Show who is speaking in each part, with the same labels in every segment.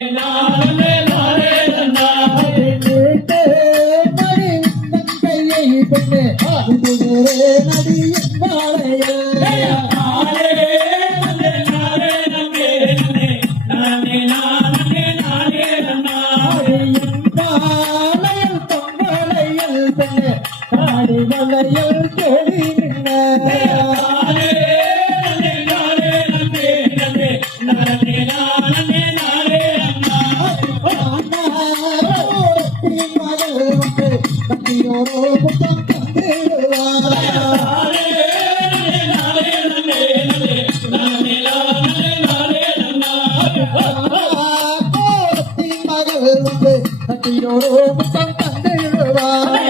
Speaker 1: நடியே
Speaker 2: கட்டியோரோ முத்தம் தந்திடுவார்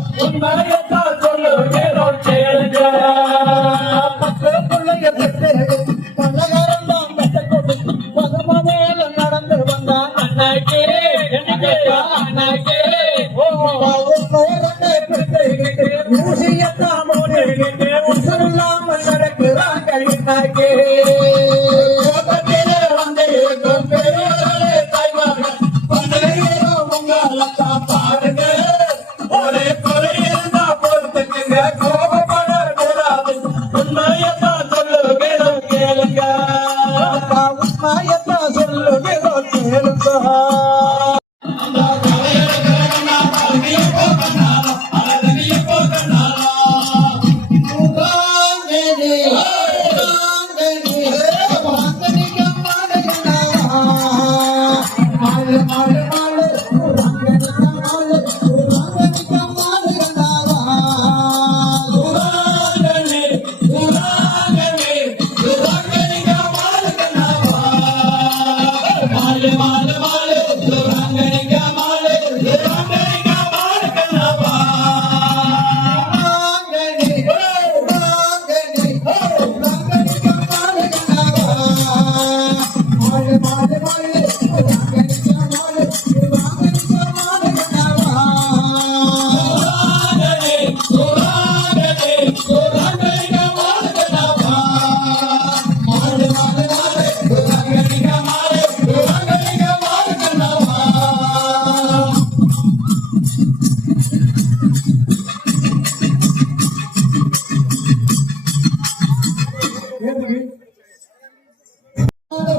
Speaker 1: Bye. Oh.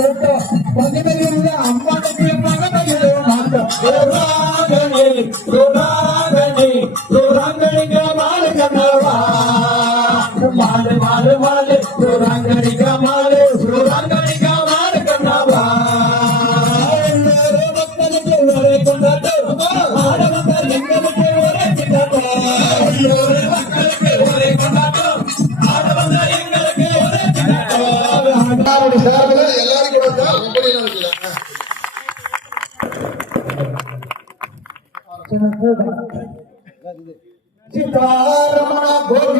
Speaker 2: fantastic.
Speaker 1: परिणाम केला गोविंद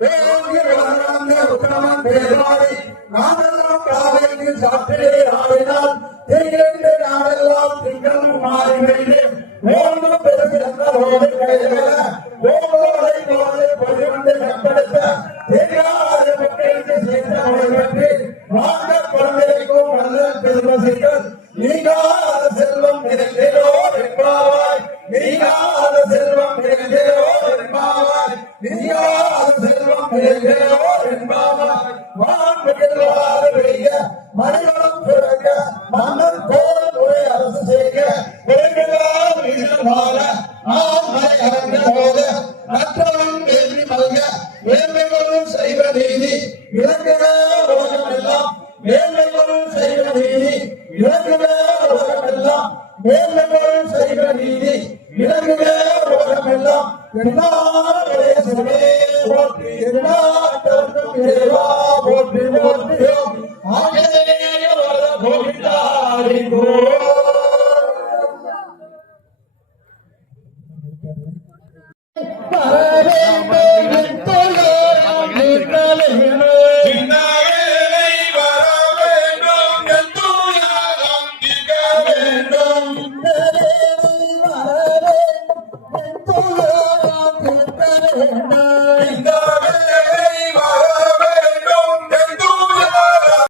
Speaker 1: வேங்கி விளங்க உத்தமன் பேராடி
Speaker 2: நாடெல்லாம்
Speaker 1: காவேரி சாற்றிலே ஆடினால் திரிகின்ற
Speaker 2: நாடெல்லாம்
Speaker 1: திங்களும் மாறி வைத்து ஓடும் பெருமிழந்த ஓடு கையில மணிகளும் பிறக்க மன்னன் கோல் முறை அரசு செய்க. உலகெல்லாம் இதில் வாழ நாம் மலை அரங்க போத நற்றவன் வெற்றி மல்க. வேள்மைகளும் செய்வ melhor.